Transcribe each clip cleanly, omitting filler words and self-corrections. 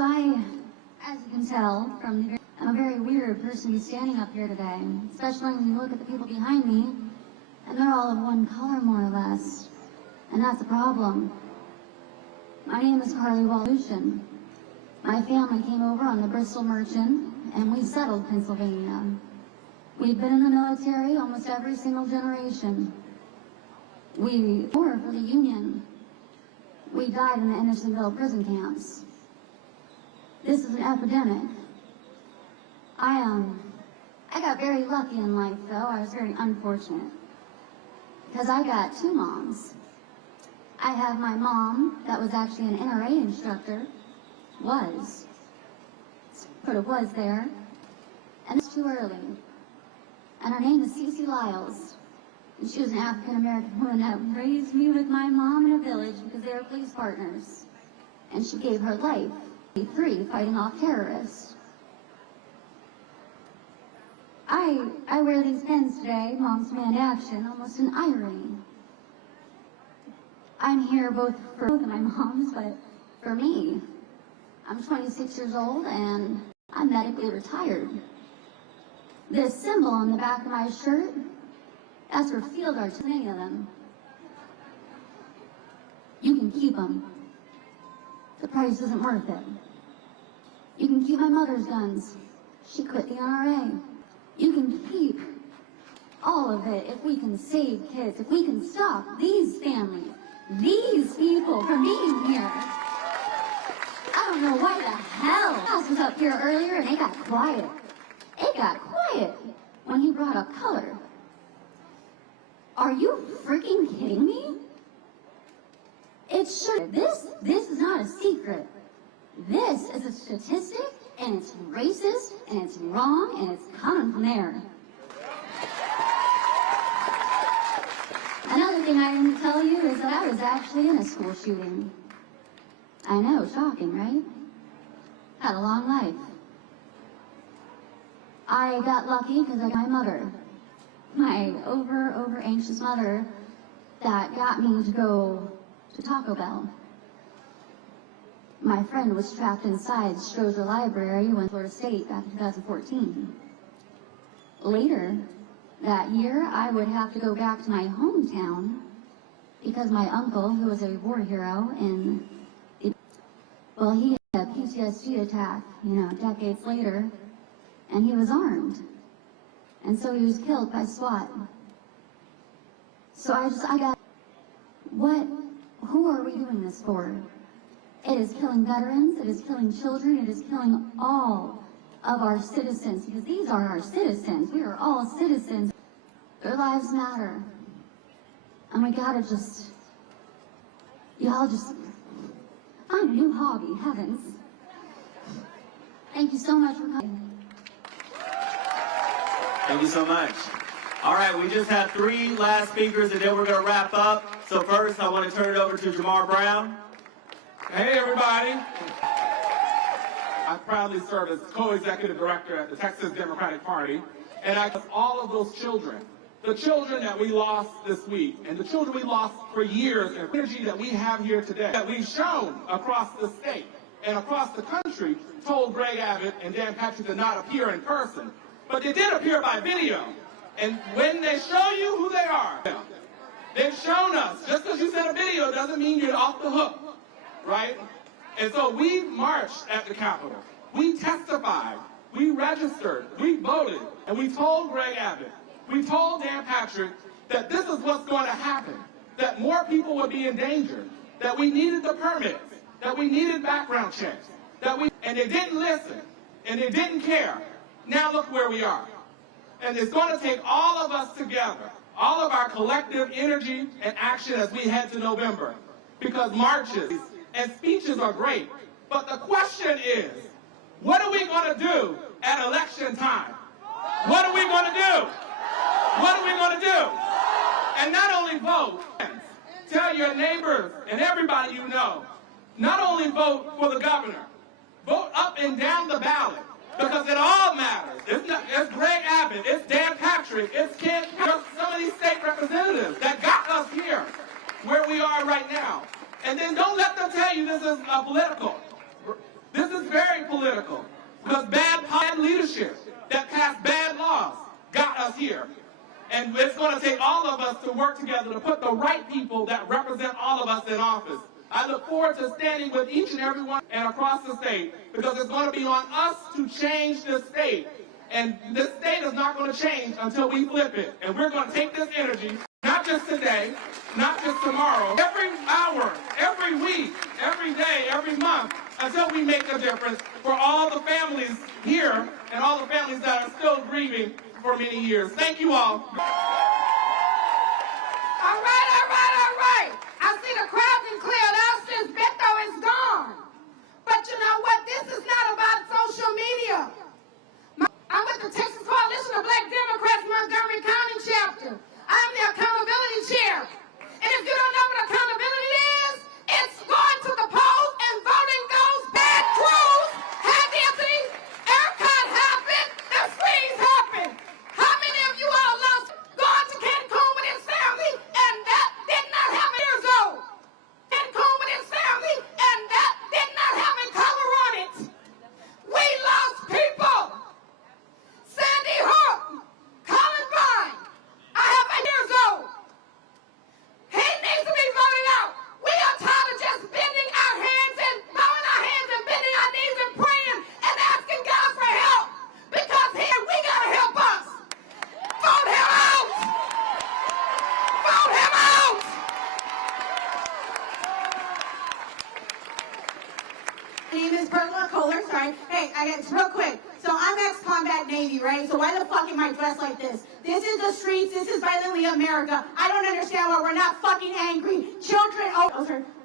So as you can tell from the I'm a very weird person to be standing up here today, especially when you look at the people behind me, and they're all of one color, more or less. And that's a problem. My name is Carly Walution. My family came over on the Bristol Merchant, and we settled Pennsylvania. We've been in the military almost every single generation. We fought for the Union. We died in the Andersonville prison camps. This is an epidemic. I got very lucky in life, though. I was very unfortunate. Because I got two moms. I have my mom that was actually an NRA instructor. Put a was there. And it's too early. And her name is Cece Lyles. And she was an African-American woman that raised me with my mom in a village because they were police partners. And she gave her life, fighting off terrorists. I wear these pins today, Moms Demand Action, almost an irony. I'm here both for both of my moms, but for me, I'm 26 years old and I'm medically retired. This symbol on the back of my shirt, that's for field arts, many of them. You can keep them. The price isn't worth it. You can keep my mother's guns. She quit the NRA. You can keep all of it if we can save kids, if we can stop these families, these people from being here. I don't know why the hell House was up here earlier and it got quiet. It got quiet when he brought up color. Are you freaking kidding me? It should. This is not a secret. This is a statistic, and it's racist, and it's wrong, and it's coming from there. Another thing I didn't tell you is that I was actually in a school shooting. I know, shocking, right? Had a long life. I got lucky because I got my mother. My over anxious mother that got me to go to Taco Bell. My friend was trapped inside Stroger Library when Florida State back in 2014. Later that year, I would have to go back to my hometown because my uncle, who was a war hero he had a PTSD attack, decades later, and he was armed. And so he was killed by SWAT. So I got, who are we doing this for? It is killing veterans, it is killing children, it is killing all of our citizens, because these are our citizens. We are all citizens. Their lives matter. And we gotta y'all just find a new hobby, heavens. Thank you so much for coming. Thank you so much. All right, we just have 3 last speakers and then we're going to wrap up. So first, I want to turn it over to Jamar Brown. Hey, everybody. I proudly serve as co-executive director at the Texas Democratic Party, and I love all of those children. The children that we lost this week, and the children we lost for years, and the energy that we have here today, that we've shown across the state and across the country, told Greg Abbott and Dan Patrick to not appear in person. But they did appear by video. And when they show you who they are, they've shown us. Just because you sent a video doesn't mean you're off the hook, right? And so we marched at the Capitol. We testified. We registered. We voted. And we told Greg Abbott, we told Dan Patrick that this is what's going to happen, that more people would be in danger, that we needed the permits, that we needed background checks, and they didn't listen, and they didn't care. Now look where we are. And it's going to take all of us together, all of our collective energy and action as we head to November. Because marches and speeches are great. But the question is, what are we going to do at election time? What are we going to do? What are we going to do? And not only vote, tell your neighbors and everybody you know, not only vote for the governor, vote up and down the ballot. Because it all matters. It's Greg Abbott, it's Dan Patrick, it's Ken, some of these state representatives that got us here, where we are right now. And then don't let them tell you this is political. This is very the right people that represent all of us in office. I look forward to standing with each and every one and across the state, because it's going to be on us to change this state. And this state is not going to change until we flip it. And we're going to take this energy, not just today, not just tomorrow, every hour, every week, every day, every month, until we make a difference for all the families here and all the families that are still grieving for many years. Thank you all. All right. I see the crowd been cleared out since Beto is gone. But you know what? This is not about social media. I'm with the Texas Coalition of Black Democrats Montgomery County chapter. I'm the accountability chair. And if you don't know what accountability is, it's going to the polls and voting those bad crews. Have Anthony, ERCOT happened, the freeze happened. How many of you all lost going to Cancun with his family and that did not happen years old? Cancun with his family and that did not have a color on it. We lost people. Sandy Hook, Columbine, I have 8 years old. He needs to be voted out. We are tired of just bending our hands and throwing our hands and bending our knees and praying and asking God for help. Because here we gotta help us. Vote him out. Vote him out. My name is Perla Kohler, sorry. Hey, I got real quick. So I'm ex-combat Navy, right? So why the fuck am I dressed like this? This is the streets. This is violently America. I don't understand why we're not fucking angry. Children,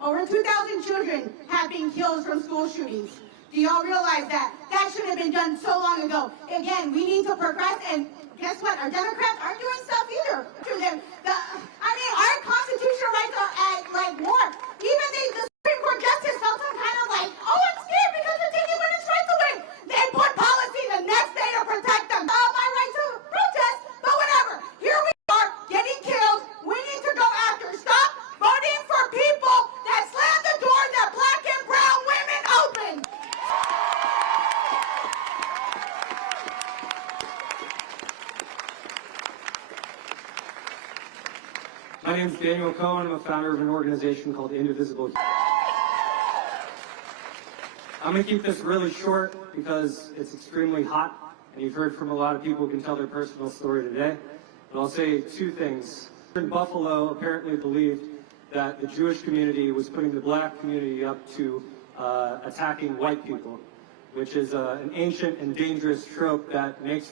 over 2,000 children have been killed from school shootings. Do y'all realize that? That should have been done so long ago. Again, we need to progress, and guess what? Our Democrats aren't doing stuff either. Our constitutional rights are at, war. Even the Supreme Court justice felt some kind of I'm scared because they're taking women's rights away. They put policy the next day to protect them. My right to protest, but whatever. Here we are getting killed. We need to go after. Stop voting for people that slam the doors that black and brown women open. My name is Daniel Cohen. I'm a founder of an organization called Indivisible. I'm going to keep this really short because it's extremely hot, and you've heard from a lot of people who can tell their personal story today. But I'll say 2 things. In Buffalo apparently believed that the Jewish community was putting the black community up to attacking white people, which is an ancient and dangerous trope that makes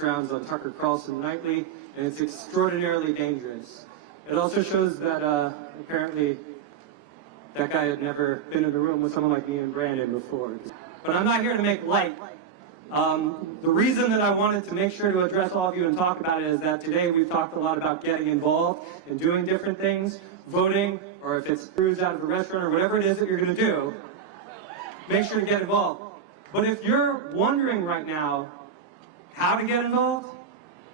rounds on Tucker Carlson nightly, and it's extraordinarily dangerous. It also shows that apparently that guy had never been in a room with someone like me and Brandon before. But I'm not here to make light. The reason that I wanted to make sure to address all of you and talk about it is that today we've talked a lot about getting involved and doing different things, voting, or if it's cruise out of a restaurant or whatever it is that you're going to do, make sure to get involved. But if you're wondering right now how to get involved,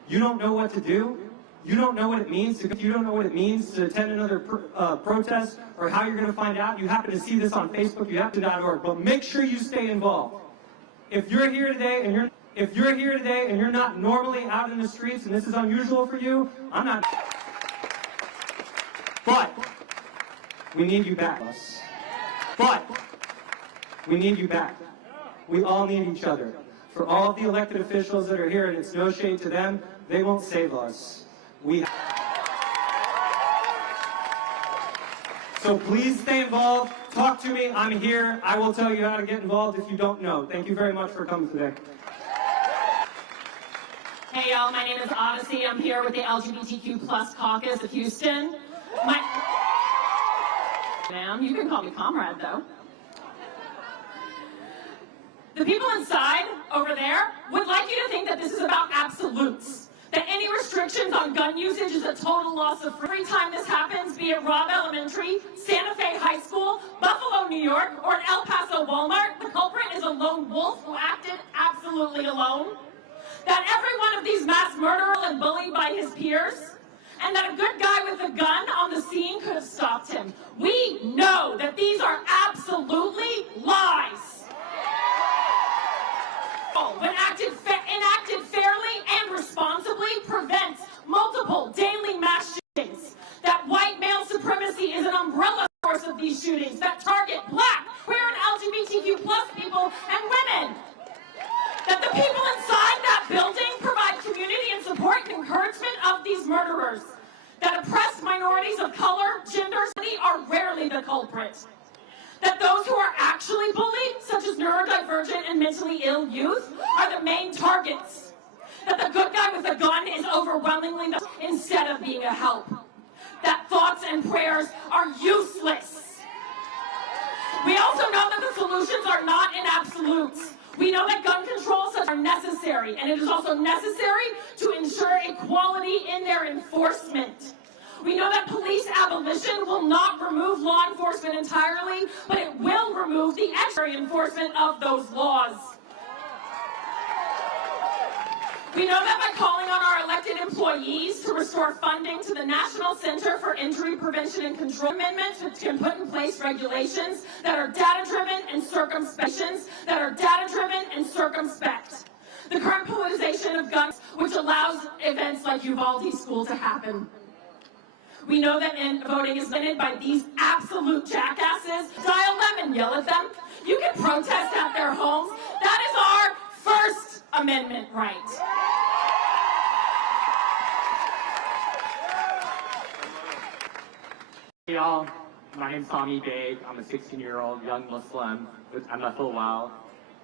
you don't know what to do, you don't know what it means to attend another protest, or how you're going to find out. You happen to see this on Facebook, you have to.org, but make sure you stay involved. If you're here today and you're not normally out in the streets, and this is unusual for you, I'm not. But we need you back. We all need each other. For all of the elected officials that are here, and it's no shade to them, they won't save us. So please stay involved. Talk to me. I'm here. I will tell you how to get involved if you don't know. Thank you very much for coming today. Hey y'all, my name is Odyssey. I'm here with the LGBTQ+ caucus of Houston. Ma'am, you can call me comrade though. The people inside over there would like you to think that this is about absolutes. That any restrictions on gun usage is a total loss of free time this happens, be it Robb Elementary, Santa Fe High School, Buffalo, New York, or an El Paso Walmart. The culprit is a lone wolf who acted absolutely alone. That every one of these mass murderers and bullied by his peers, and that a good guy with a gun on the scene could have stopped him. We know that these are absolutely lies. When enacted fairly and responsibly, prevents multiple daily mass shootings. That is neurodivergent and mentally ill youth, are the main targets. That the good guy with a gun is overwhelmingly the instead of being a help. That thoughts and prayers are useless. We also know that the solutions are not in absolutes. We know that gun controls are necessary, and it is also necessary to ensure equality in their enforcement. We know that police abolition will not remove law enforcement entirely, but it will remove the extra enforcement of those laws. We know that by calling on our elected employees to restore funding to the National Center for Injury Prevention and Control Amendment can put in place regulations that are data-driven and circumspect. The current politicization of guns, which allows events like Uvalde School to happen. We know that voting is limited by these absolute jackasses. Dial them and yell at them. You can protest at their homes. That is our First Amendment right. Hey y'all, my name's Sami Beg. I'm a 16-year-old young Muslim with MFOL,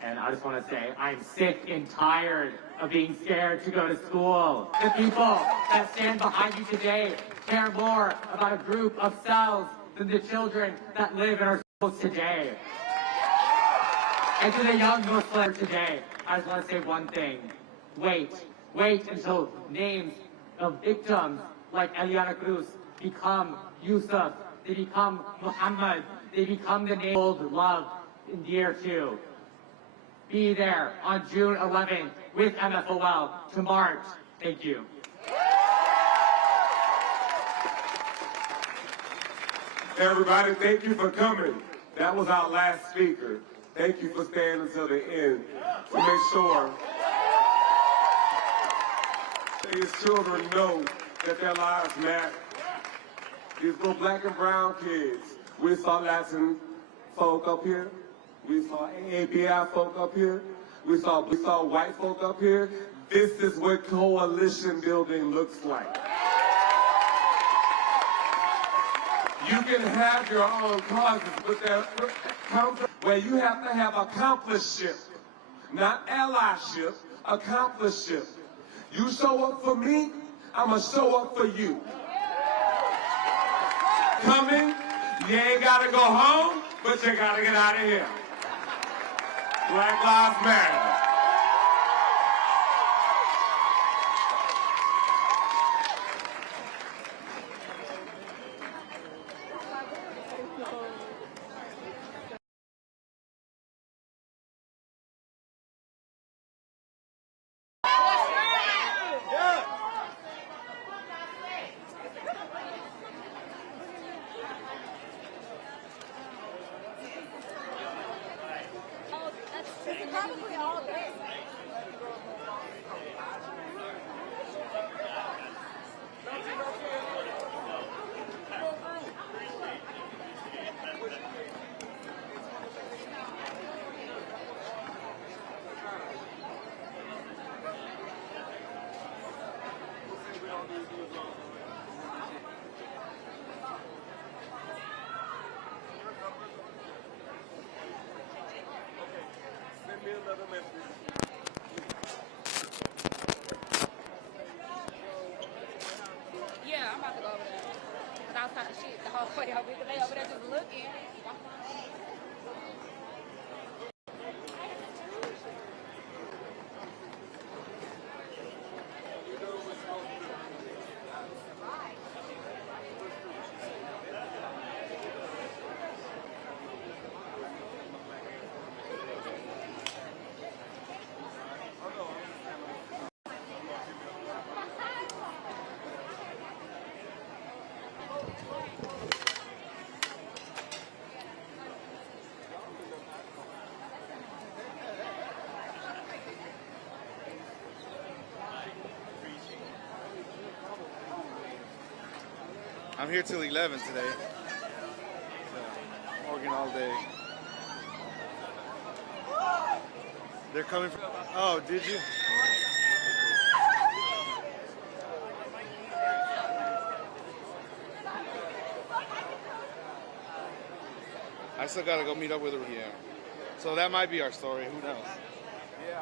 and I just want to say I'm sick and tired of being scared to go to school. The people that stand behind you today care more about a group of cells than the children that live in our schools today. And to the young Muslims today, I just want to say one thing. Wait until names of victims like Eliana Cruz become Yusuf, they become Muhammad, they become the name old, loved, and dear to. Be there on June 11th with MFOL to march. Thank you. Everybody, thank you for coming. That was our last speaker. Thank you for staying until the end to make sure these children know that their lives matter. These little black and brown kids. We saw Latin folk up here. We saw AAPI folk up here. We saw white folk up here. This is what coalition building looks like. You can have your own causes, but there comes where you have to have accompliceship, not allyship, accompliceship. You show up for me, I'm going to show up for you. Coming, you ain't got to go home, but you got to get out of here. Black Lives Matter. Probably all day. Yeah, I'm about to go over there. Because I was talking shit the whole way over there. They over there just looking. I'm here till 11 today. So, I'm working all day. They're coming from... Oh, did you? I still gotta go meet up with her here. So that might be our story. Who knows? Yeah.